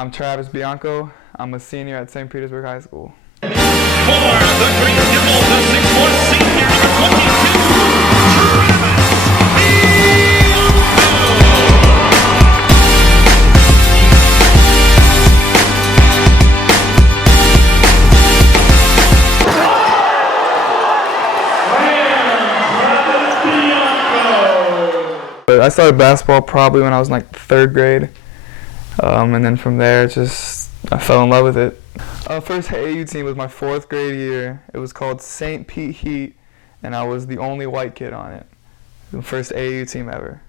I'm Travis Bianco. I'm a senior at St. Petersburg High School. For the Green Devils, the 6'1" senior, number 22, I started basketball probably when I was in like 3rd grade, and then from there I fell in love with it. First AAU team was my 4th grade year. It was called St. Pete Heat, and I was the only white kid on it. The first AAU team ever.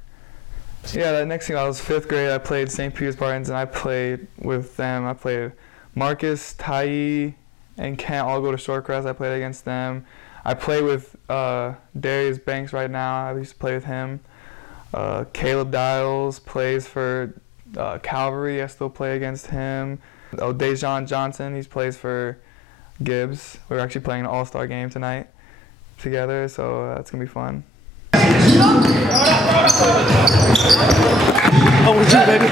Yeah, that next team, I was 5th grade. I played St. Peter's Spartans, and I played with them. I played Marcus, Tai, and Kent all go to Shorecrest. I played against them. I play with Darius Banks right now. I used to play with him. Caleb Dials plays for Calvary. I still play against him. Dejan Johnson, he plays for Gibbs. We're actually playing an all-star game tonight together, so that's going to be fun. Oh, with you, baby?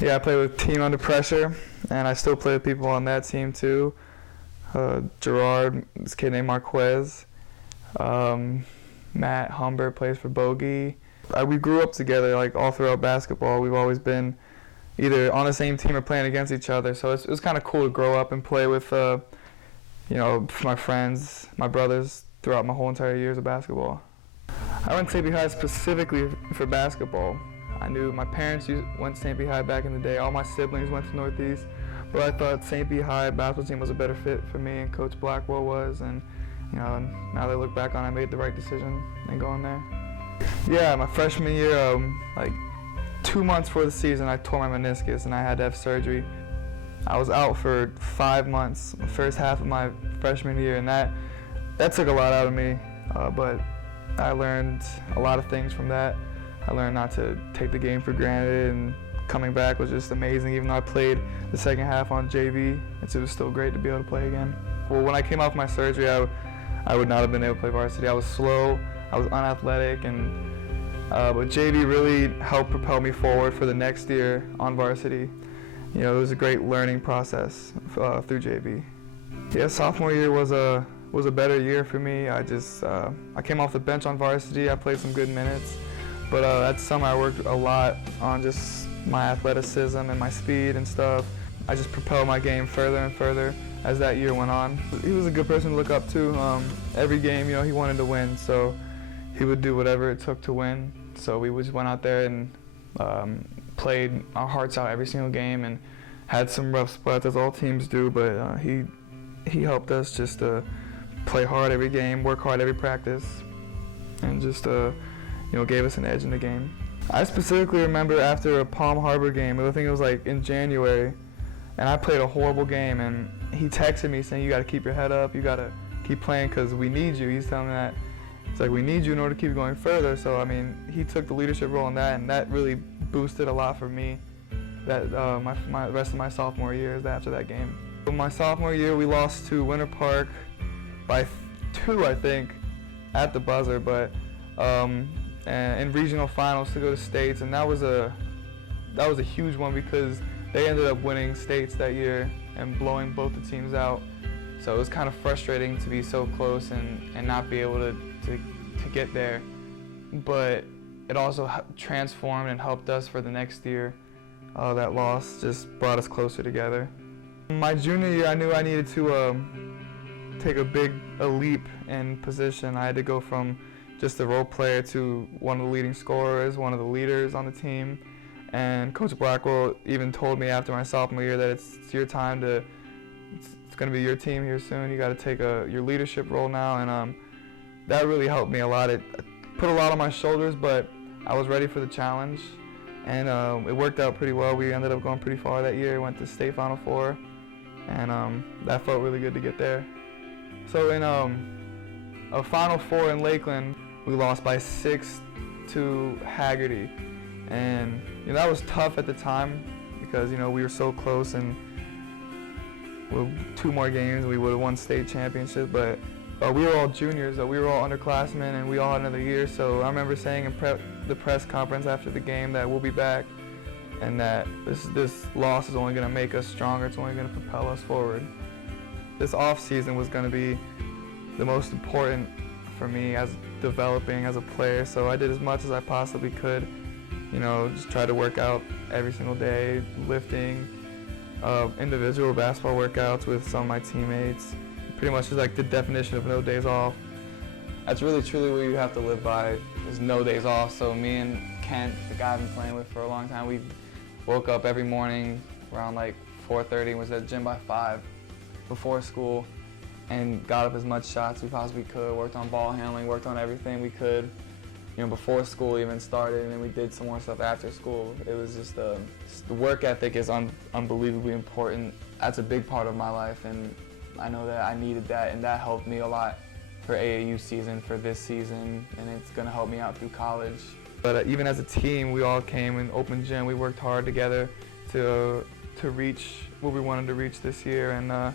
Yeah, I play with Team Under Pressure, and I still play with people on that team too. Gerard, this kid named Marquez. Matt Humber plays for Bogey. We grew up together, like all throughout basketball. We've always been either on the same team or playing against each other. So it was kind of cool to grow up and play with, my friends, my brothers throughout my whole entire years of basketball. I went to St. Pete High specifically for basketball. I knew my parents went to St. Pete High back in the day. All my siblings went to Northeast, but I thought St. Pete High basketball team was a better fit for me, and Coach Blackwell was. And now that I look back on it, I made the right decision in going there. Yeah, my freshman year, like 2 months before the season, I tore my meniscus and I had to have surgery. I was out for 5 months, the first half of my freshman year, and that took a lot out of me, but I learned a lot of things from that. I learned not to take the game for granted, and coming back was just amazing. Even though I played the second half on JV, it was still great to be able to play again. Well, when I came off my surgery, I would not have been able to play varsity. I was slow, I was unathletic, but JV really helped propel me forward for the next year on varsity. It was a great learning process through JV. Yeah, sophomore year was a better year for me. I came off the bench on varsity. I played some good minutes, but that summer I worked a lot on just my athleticism and my speed and stuff. I just propelled my game further and further as that year went on. He was a good person to look up to. Every game, he wanted to win, so he would do whatever it took to win. So we just went out there and played our hearts out every single game, and had some rough spots as all teams do, but he helped us just to play hard every game, work hard every practice, and just gave us an edge in the game. I specifically remember after a Palm Harbor game, I think it was like in January, and I played a horrible game, and he texted me saying, "You got to keep your head up, you got to keep playing because we need you." He's telling me that. It's like, we need you in order to keep going further. So, I mean, he took the leadership role in that, and that really boosted a lot for me. That my rest of my sophomore year is after that game. So my sophomore year, we lost to Winter Park by 2, I think, at the buzzer, but in regional finals to go to states, and that was a huge one because they ended up winning states that year and blowing both the teams out. So it was kind of frustrating to be so close and not be able to get there. But it also transformed and helped us for the next year. That loss just brought us closer together. My junior year, I knew I needed to take a leap in position. I had to go from just a role player to one of the leading scorers, one of the leaders on the team. And Coach Blackwell even told me after my sophomore year that it's your time to, it's going to be your team here soon. You got to take your leadership role now, and that really helped me a lot. It put a lot on my shoulders, but I was ready for the challenge, and it worked out pretty well. We ended up going pretty far that year. Went to state Final Four, and that felt really good to get there. So in a Final Four in Lakeland, we lost by 6 to Haggerty, and that was tough at the time because we were so close, and with 2 more games we would have won state championship. But we were all juniors, we were all underclassmen, and we all had another year. So I remember saying in the press conference after the game that we'll be back, and that this loss is only going to make us stronger. It's only going to propel us forward. This off season was going to be the most important for me as developing as a player, so I did as much as I possibly could. Just try to work out every single day, lifting, individual basketball workouts with some of my teammates. Pretty much is like the definition of no days off. That's really truly what you have to live by, is no days off. So me and Kent, the guy I've been playing with for a long time, we woke up every morning around like 4:30 and was at the gym by 5 before school, and got up as much shots as we possibly could, worked on ball handling, worked on everything we could, before school even started, and then we did some more stuff after school. It was just the work ethic is unbelievably important. That's a big part of my life, and I know that I needed that, and that helped me a lot for AAU season, for this season, and it's going to help me out through college. But even as a team, we all came in open gym. We worked hard together to reach what we wanted to reach this year, and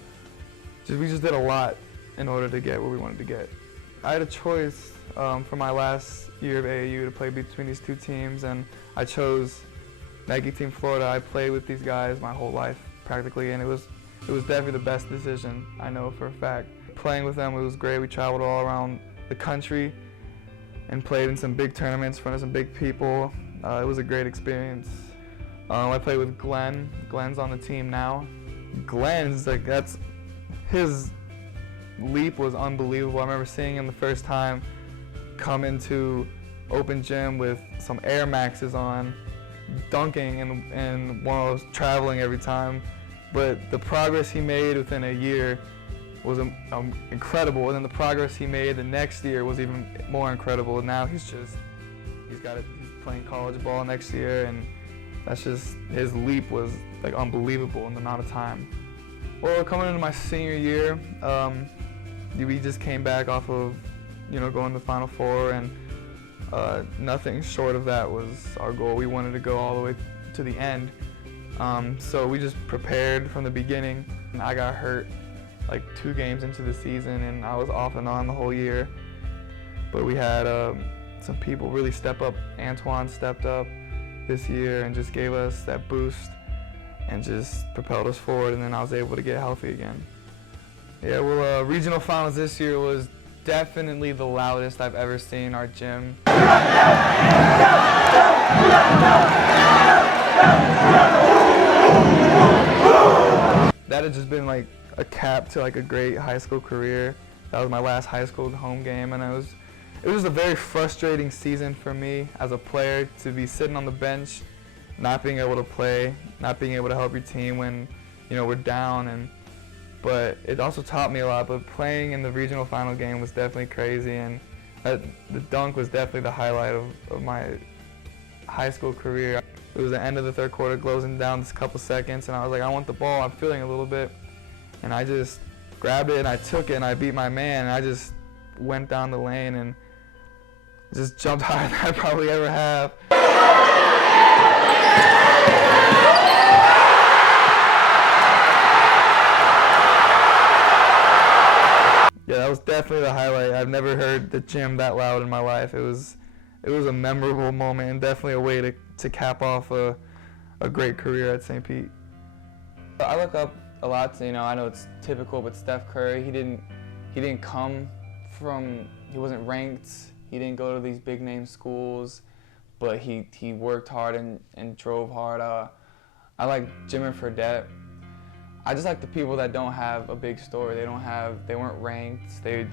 we just did a lot in order to get what we wanted to get. I had a choice for my last year of AAU to play between these two teams, and I chose Nike Team Florida. I played with these guys my whole life practically, and it was definitely the best decision, I know for a fact. Playing with them, it was great. We traveled all around the country and played in some big tournaments in front of some big people. It was a great experience. I played with Glenn. Glenn's on the team now. Glenn's his leap was unbelievable. I remember seeing him the first time come into open gym with some Air Maxes on, dunking, and one of those traveling every time. But the progress he made within a year was incredible, and then the progress he made the next year was even more incredible. Now he's playing college ball next year, and his leap was like unbelievable in the amount of time. Well, coming into my senior year, we just came back off of going to the Final Four, and nothing short of that was our goal. We wanted to go all the way to the end. So we just prepared from the beginning. I got hurt like 2 games into the season, and I was off and on the whole year. But we had some people really step up. Antoine stepped up this year and just gave us that boost and just propelled us forward, and then I was able to get healthy again. Yeah, well, regional finals this year was definitely the loudest I've ever seen our gym. That had just been like a cap to like a great high school career. That was my last high school home game, and it was a very frustrating season for me as a player to be sitting on the bench, not being able to play, not being able to help your team when we're down, but it also taught me a lot. But playing in the regional final game was definitely crazy, and the dunk was definitely the highlight of my high school career. It was the end of the third quarter, closing down just a couple seconds, and I was like, I want the ball, I'm feeling a little bit. And I just grabbed it and I took it and I beat my man, and I just went down the lane and just jumped higher than I probably ever have. Yeah, that was definitely the highlight. I've never heard the gym that loud in my life. It was a memorable moment, and definitely a way to cap off a great career at St. Pete. I look up a lot to, I know it's typical, but Steph Curry, he didn't come from, he wasn't ranked, he didn't go to these big name schools, but he worked hard and drove hard. I like Jimmer Fredette. I just like the people that don't have a big story. They weren't ranked. They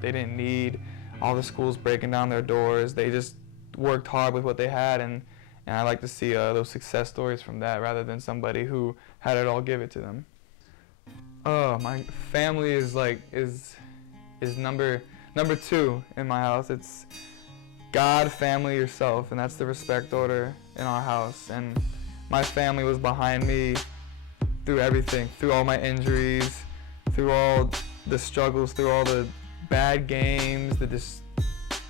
didn't need all the schools breaking down their doors. They just worked hard with what they had, and I like to see those success stories from that rather than somebody who had it all give it to them. My family is number 2 in my house. It's God, family, yourself, and that's the respect order in our house. And my family was behind me through everything, through all my injuries, through all the struggles, through all the bad games, the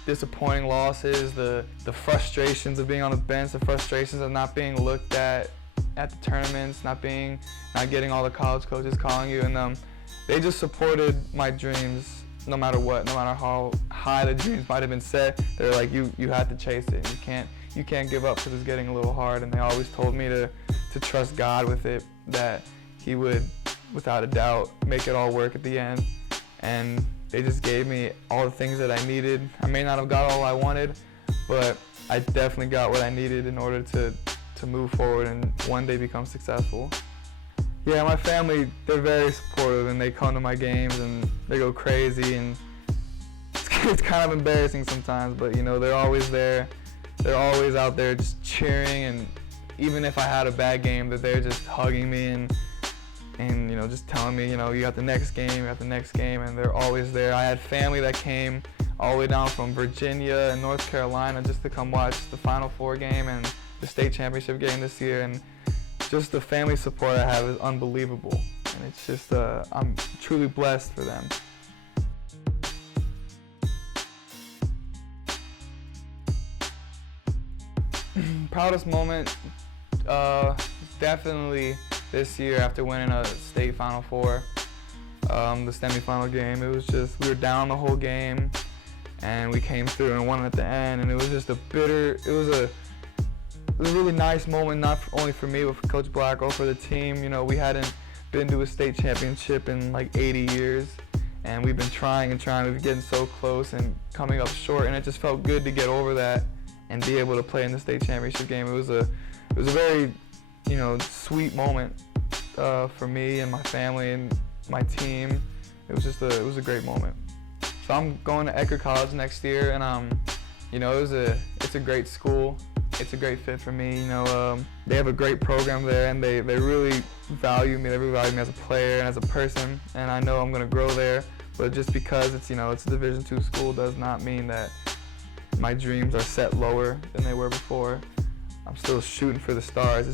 disappointing losses, the frustrations of being on the bench, the frustrations of not being looked at the tournaments, not getting all the college coaches calling you, and they just supported my dreams no matter what, no matter how high the dreams might have been set. They're like, you have to chase it. you can't give up because it's getting a little hard. And they always told me to trust God with it, that He would, without a doubt, make it all work at the end. And they just gave me all the things that I needed. I may not have got all I wanted, but I definitely got what I needed in order to move forward and one day become successful. Yeah, my family, they're very supportive, and they come to my games and they go crazy, and it's kind of embarrassing sometimes, but you know, they're always there. They're always out there just cheering, and even if I had a bad game, that they're just hugging me and you know, just telling me, you know, you got the next game, you got the next game, and they're always there. I had family that came all the way down from Virginia and North Carolina just to come watch the Final Four game and the state championship game this year, and just the family support I have is unbelievable, and it's just, I'm truly blessed for them. Proudest moment, definitely this year after winning a state Final Four, the semifinal game. It was just, we were down the whole game, and we came through and won at the end, and it was just it was a really nice moment, not only for me, but for Coach Blackwell, for the team. You know, we hadn't been to a state championship in like 80 years, and we've been trying and trying. We've been getting so close and coming up short, and it just felt good to get over that and be able to play in the state championship game. It was a very, you know, sweet moment for me and my family and my team. It was a great moment. So I'm going to Edgar College next year, and you know, it's a great school. It's a great fit for me. You know, they have a great program there, and they really value me. They really value me as a player and as a person, and I know I'm going to grow there. But just because it's, you know, it's a Division II school does not mean that my dreams are set lower than they were before. I'm still shooting for the stars.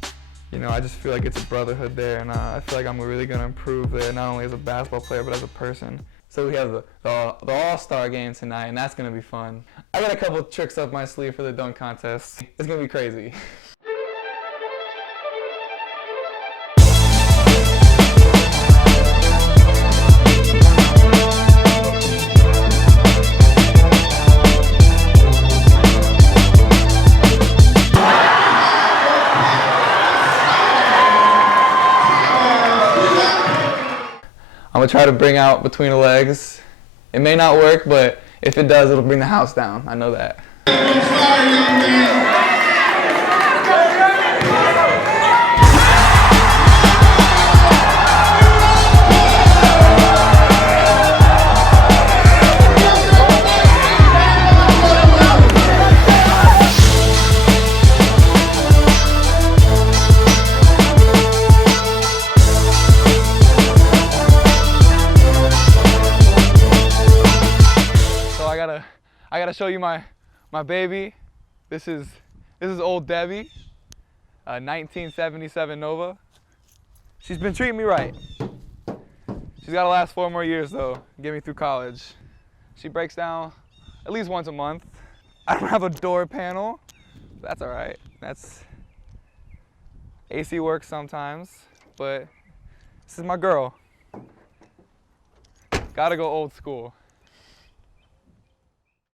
You know, I just feel like it's a brotherhood there, and I feel like I'm really going to improve there, not only as a basketball player, but as a person. So we have the All-Star game tonight, and that's going to be fun. I got a couple tricks up my sleeve for the dunk contest. It's going to be crazy. I'm gonna try to bring out between the legs. It may not work, but if it does, it'll bring the house down. I know that. I gotta show you my baby. This is old Debbie, 1977 Nova. She's been treating me right. She's gotta last 4 more years though, get me through college. She breaks down at least once a month. I don't have a door panel. That's all right. That's AC works sometimes, but this is my girl. Gotta go old school.